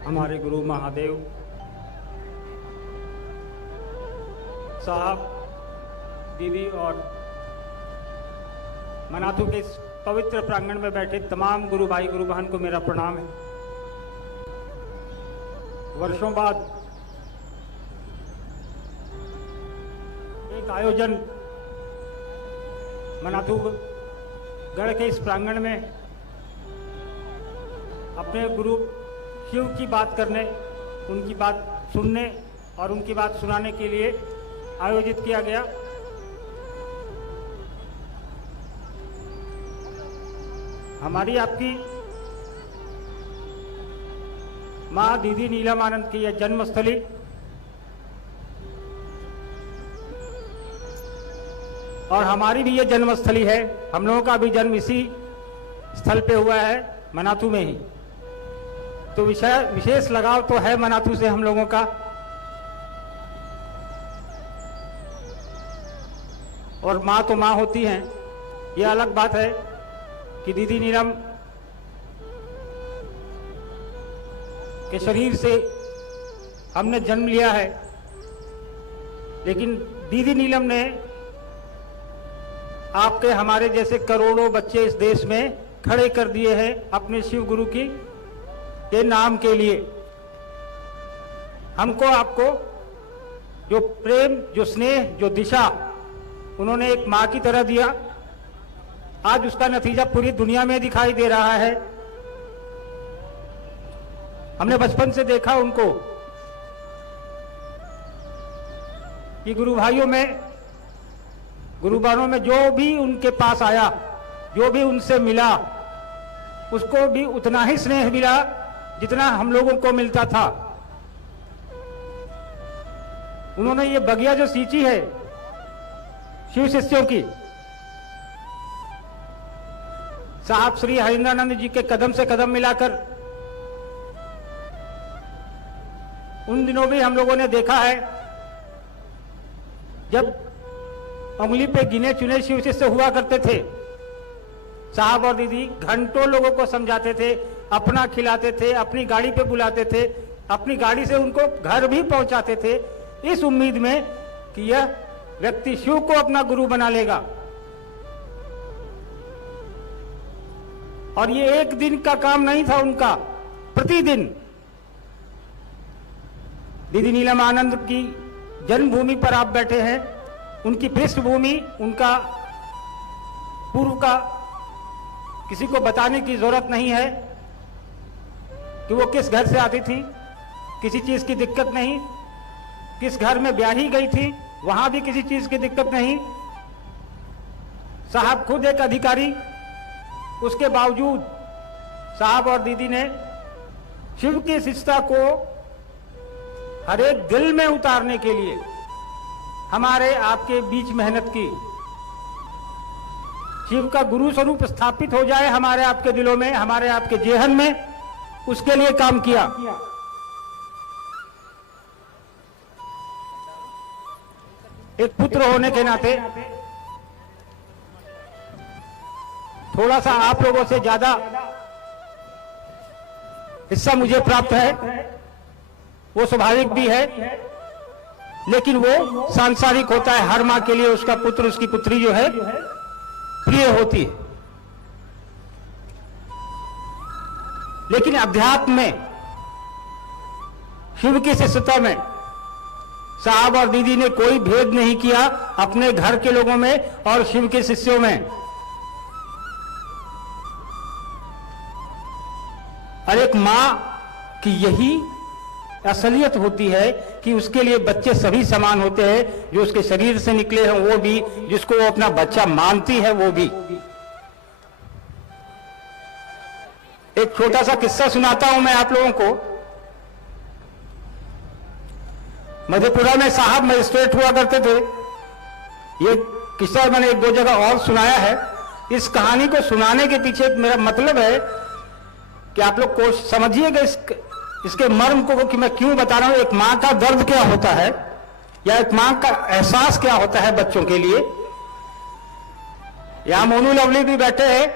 हमारे गुरु महादेव साहब, दीदी और मनातू के इस पवित्र प्रांगण में बैठे तमाम गुरु भाई गुरु बहन को मेरा प्रणाम है। वर्षों बाद एक आयोजन मनातू गढ़ के इस प्रांगण में अपने गुरु शिव की बात करने, उनकी बात सुनने और उनकी बात सुनाने के लिए आयोजित किया गया। हमारी आपकी माँ दीदी नीलम आनंद की यह जन्मस्थली और हमारी भी यह जन्मस्थली है। हम लोगों का भी जन्म इसी स्थल पे हुआ है, मनातू में ही। तो विशेष लगाव तो है मनातू से हम लोगों का। और माँ तो माँ होती हैं। ये अलग बात है कि दीदी नीलम के शरीर से हमने जन्म लिया है, लेकिन दीदी नीलम ने आपके हमारे जैसे करोड़ों बच्चे इस देश में खड़े कर दिए हैं अपने शिव गुरु की के नाम के लिए। हमको आपको जो प्रेम, जो स्नेह, जो दिशा उन्होंने एक माँ की तरह दिया, आज उसका नतीजा पूरी दुनिया में दिखाई दे रहा है। हमने बचपन से देखा उनको कि गुरु भाइयों में, गुरु बहनों में जो भी उनके पास आया, जो भी उनसे मिला, उसको भी उतना ही स्नेह मिला जितना हम लोगों को मिलता था। उन्होंने ये बगिया जो सींची है शिव शिष्यों की, साहब श्री हरिंद्रानंद जी के कदम से कदम मिलाकर, उन दिनों भी हम लोगों ने देखा है जब उंगली पे गिने चुने शिव शिष्य हुआ करते थे। साहब और दीदी घंटों लोगों को समझाते थे, अपना खिलाते थे, अपनी गाड़ी पे बुलाते थे, अपनी गाड़ी से उनको घर भी पहुंचाते थे, इस उम्मीद में कि यह व्यक्ति शिव को अपना गुरु बना लेगा। और ये एक दिन का काम नहीं था उनका, प्रतिदिन दीदी नीलम आनंद की जन्मभूमि पर आप बैठे हैं। उनकी पृष्ठभूमि, उनका पूर्व का किसी को बताने की जरूरत नहीं है कि वो किस घर से आती थी, किसी चीज की दिक्कत नहीं, किस घर में ब्याही गई थी, वहां भी किसी चीज की दिक्कत नहीं। साहब खुद एक अधिकारी, उसके बावजूद साहब और दीदी ने शिव की शिष्टता को हर एक दिल में उतारने के लिए हमारे आपके बीच मेहनत की। शिव का गुरु स्वरूप स्थापित हो जाए हमारे आपके दिलों में, हमारे आपके जेहन में, उसके लिए काम किया। एक पुत्र होने के नाते थोड़ा सा आप लोगों से ज्यादा हिस्सा मुझे प्राप्त है, वो स्वाभाविक भी है, लेकिन वो सांसारिक होता है। हर मां के लिए उसका पुत्र, उसकी पुत्री जो है प्रिय होती है। लेकिन अध्यात्म में, शिव की शिष्यता में साहब और दीदी ने कोई भेद नहीं किया अपने घर के लोगों में और शिव के शिष्यों में। और एक मां की यही असलियत होती है कि उसके लिए बच्चे सभी समान होते हैं, जो उसके शरीर से निकले हैं वो भी, जिसको वो अपना बच्चा मानती है वो भी। एक छोटा सा किस्सा सुनाता हूं मैं आप लोगों को। मधेपुरा में साहब मजिस्ट्रेट हुआ करते थे। ये किस्सा मैंने एक दो जगह और सुनाया है। इस कहानी को सुनाने के पीछे मेरा मतलब है कि आप लोग को समझिएगा इसके मर्म को, कि मैं क्यों बता रहा हूं। एक मां का दर्द क्या होता है, या एक मां का एहसास क्या होता है बच्चों के लिए। यहां मोनू लवली भी बैठे हैं।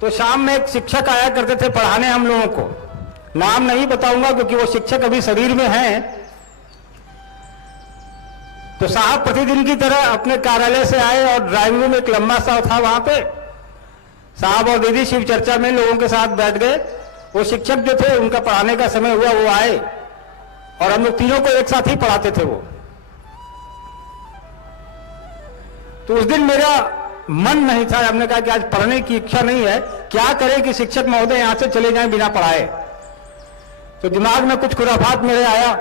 तो शाम में एक शिक्षक आया करते थे पढ़ाने हम लोगों को, नाम नहीं बताऊंगा क्योंकि वो शिक्षक अभी शरीर में हैं। तो साहब प्रतिदिन की तरह अपने कार्यालय से आए और ड्राइंग रूम एक लंबा सा था, वहां पे साहब और दीदी शिव चर्चा में लोगों के साथ बैठ गए। वो शिक्षक जो थे उनका पढ़ाने का समय हुआ, वो आए और हम लोग तीनों को एक साथ ही पढ़ाते थे वो। तो उस दिन मेरा मन नहीं था, हमने कहा कि आज पढ़ने की इच्छा नहीं है, क्या करें कि शिक्षक महोदय यहां से चले जाएं बिना पढ़ाए। तो दिमाग में कुछ खुराफात मेरे आया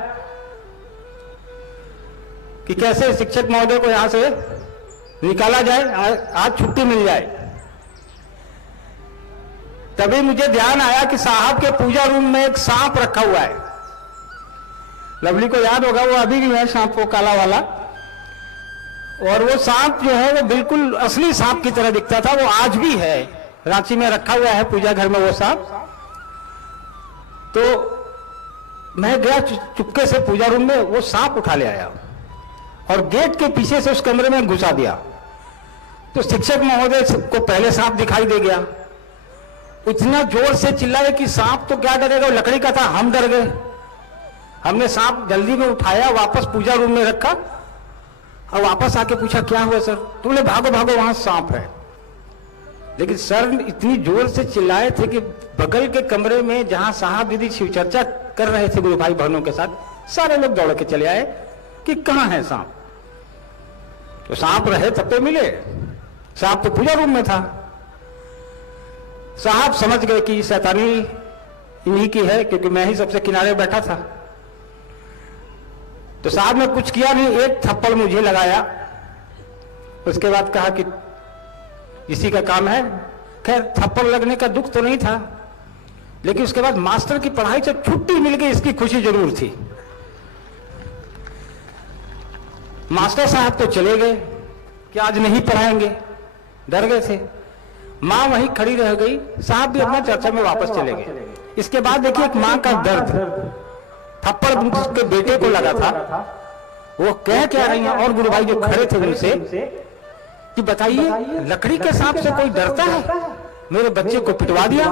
कि कैसे शिक्षक महोदय को यहां से निकाला जाए, आज छुट्टी मिल जाए। तभी मुझे ध्यान आया कि साहब के पूजा रूम में एक सांप रखा हुआ है। लवली को याद होगा, वो अभी भी है सांप को, काला वाला। और वो सांप जो है वो बिल्कुल असली सांप की तरह दिखता था, वो आज भी है, रांची में रखा हुआ है पूजा घर में वो सांप। तो मैं गया चुपके से पूजा रूम में, वो सांप उठा ले आया और गेट के पीछे से उस कमरे में घुसा दिया। तो शिक्षक महोदय को पहले सांप दिखाई दे गया, इतना जोर से चिल्लाए कि सांप तो क्या डरेगा, वो लकड़ी का था, हम डर गए। हमने सांप जल्दी में उठाया, वापस पूजा रूम में रखा और वापस आके पूछा क्या हुआ सर? तो बोले भागो भागो वहां सांप है। लेकिन सर इतनी जोर से चिल्लाए थे कि बगल के कमरे में जहां साहब दीदी शिव चर्चा कर रहे थे गुरु भाई बहनों के साथ, सारे लोग दौड़ के चले आए कि कहां है सांप। तो सांप रहे तब तो मिले, सांप तो पूजा रूम में था। साहब समझ गए कि शैतानी इन्हीं की है, क्योंकि मैं ही सबसे किनारे बैठा था। तो साहब ने कुछ किया नहीं, एक थप्पड़ मुझे लगाया। उसके बाद कहा कि इसी का काम है। खैर थप्पड़ लगने का दुख तो नहीं था, लेकिन उसके बाद मास्टर की पढ़ाई से छुट्टी मिल गई, इसकी खुशी जरूर थी। मास्टर साहब तो चले गए कि आज नहीं पढ़ाएंगे, डर गए थे। मां वहीं खड़ी रह गई, साहब भी अपना चर्चा में वापस चले गए। इसके बाद देखिए एक मां का दर्द, थप्पड़ उसके बेटे को लगा था, वो कह क्या रही हैं। और गुरु भाई जो खड़े थे उनसे कि बताइए लकड़ी के सांप से कोई डरता है? मेरे बच्चे को पिटवा दिया।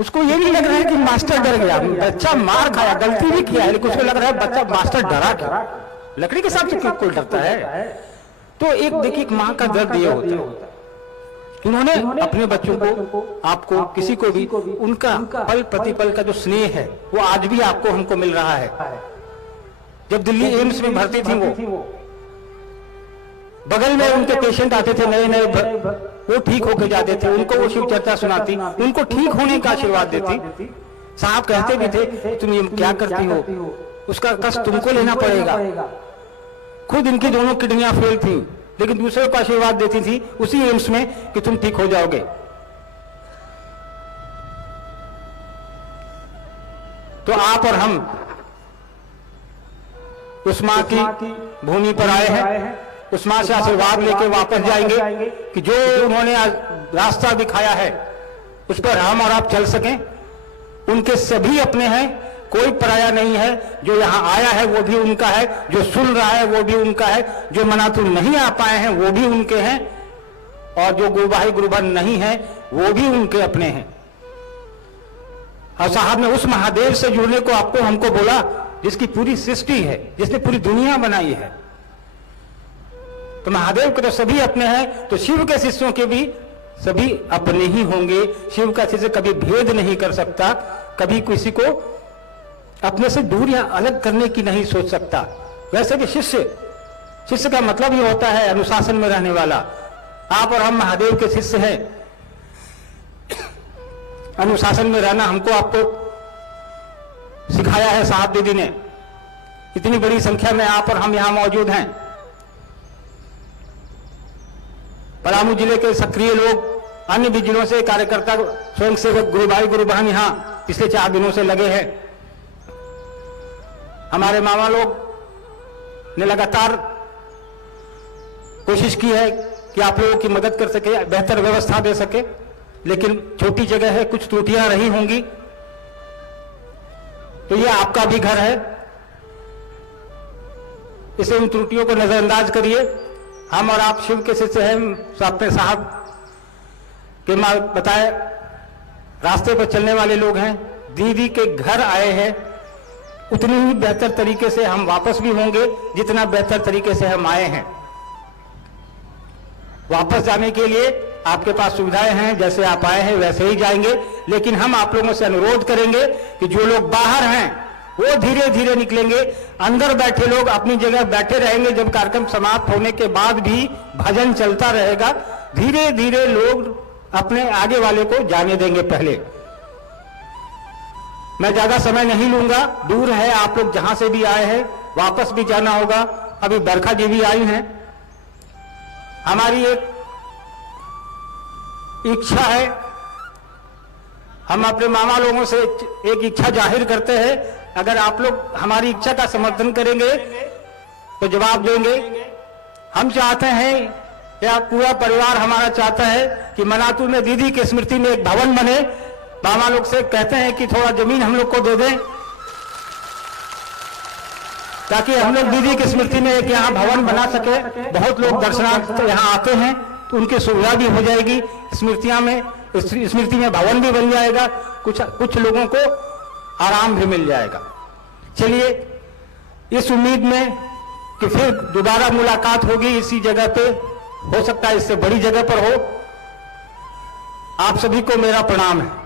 उसको ये नहीं लग रहा है कि मास्टर डर गया, बच्चा मार खाया, गलती भी किया है, लेकिन उसको लग रहा है बच्चा मास्टर डरा क्यों, लकड़ी के सांप से क्यों कोई डरता है। तो एक देखिए एक मां का दर्द ये होता है। उन्होंने अपने बच्चों को, आपको, किसी को भी, उनका पल प्रतिपल का जो स्नेह है वो आज भी आपको हमको मिल रहा है। जब दिल्ली एम्स में भर्ती थी वो, बगल में उनके पेशेंट आते थे नए नए, वो ठीक होके जाते थे, उनको वो शिव चर्चा सुनाती, उनको ठीक होने का आशीर्वाद देती। साहब कहते भी थे तुम ये क्या करती हो, उसका कष्ट तुमको लेना पड़ेगा। खुद इनकी दोनों किडनियां फेल थी, लेकिन दूसरे को आशीर्वाद देती थी उसी एम्स में कि तुम ठीक हो जाओगे। तो आप और हम उस मां की भूमि पर आए हैं, उस मां से आशीर्वाद लेके वापस जाएंगे कि जो उन्होंने रास्ता दिखाया है उस पर हम और आप चल सकें। उनके सभी अपने हैं, कोई पराया नहीं है। जो यहां आया है वो भी उनका है, जो सुन रहा है वो भी उनका है, जो मनातुल नहीं आ पाए हैं वो भी उनके हैं, और जो गुरु भाई गुरुबन नहीं है वो भी उनके अपने हैं। और साहब ने उस महादेव से जुड़ने को आपको हमको बोला जिसकी पूरी सृष्टि है, जिसने पूरी दुनिया बनाई है। तो महादेव के तो सभी अपने हैं, तो शिव के शिष्यों के भी सभी अपने ही होंगे। शिव का शिष्य कभी भेद नहीं कर सकता, कभी किसी को अपने से दूर या अलग करने की नहीं सोच सकता। वैसे भी शिष्य का मतलब ये होता है अनुशासन में रहने वाला। आप और हम महादेव के शिष्य हैं। अनुशासन में रहना हमको आपको सिखाया है साहब दीदी ने। इतनी बड़ी संख्या में आप और हम यहां मौजूद हैं। पलामू जिले के सक्रिय लोग, अन्य भी जिलों से कार्यकर्ता, स्वयंसेवक, गुरु भाई गुरु बहन यहां पिछले 4 दिनों से लगे हैं। हमारे मामा लोग ने लगातार कोशिश की है कि आप लोगों की मदद कर सके, बेहतर व्यवस्था दे सके, लेकिन छोटी जगह है, कुछ त्रुटियां रही होंगी। तो ये आपका भी घर है, इसे उन त्रुटियों को नजरअंदाज करिए। हम और आप शिव के शिष्य हैं, अपने साहब के बताए रास्ते पर चलने वाले लोग हैं। दीदी के घर आए हैं उतनी ही बेहतर तरीके से हम वापस भी होंगे जितना बेहतर तरीके से हम आए हैं। वापस जाने के लिए आपके पास सुविधाएं हैं, जैसे आप आए हैं वैसे ही जाएंगे, लेकिन हम आप लोगों से अनुरोध करेंगे कि जो लोग बाहर हैं वो धीरे धीरे निकलेंगे। अंदर बैठे लोग अपनी जगह बैठे रहेंगे। जब कार्यक्रम समाप्त होने के बाद भी भजन चलता रहेगा। धीरे धीरे लोग अपने आगे वाले को जाने देंगे। पहले मैं ज्यादा समय नहीं लूंगा, दूर है, आप लोग जहां से भी आए हैं वापस भी जाना होगा। अभी बरखा जी भी आई हैं। हमारी एक इच्छा है, हम अपने मामा लोगों से एक इच्छा जाहिर करते हैं। अगर आप लोग हमारी इच्छा का समर्थन करेंगे तो जवाब देंगे। हम चाहते हैं, या पूरा परिवार हमारा चाहता है कि मनातू में दीदी की स्मृति में एक भवन बने। मामा लोग से कहते हैं कि थोड़ा जमीन हम लोग को दे दें ताकि हम लोग दीदी की स्मृति में एक यहाँ भवन बना सके। बहुत लोग दर्शनार्थ यहाँ आते हैं तो उनकी सुविधा भी हो जाएगी। स्मृति में भवन भी बन जाएगा, कुछ लोगों को आराम भी मिल जाएगा। चलिए, इस उम्मीद में कि फिर दोबारा मुलाकात होगी इसी जगह पे, हो सकता है इससे बड़ी जगह पर हो। आप सभी को मेरा प्रणाम है।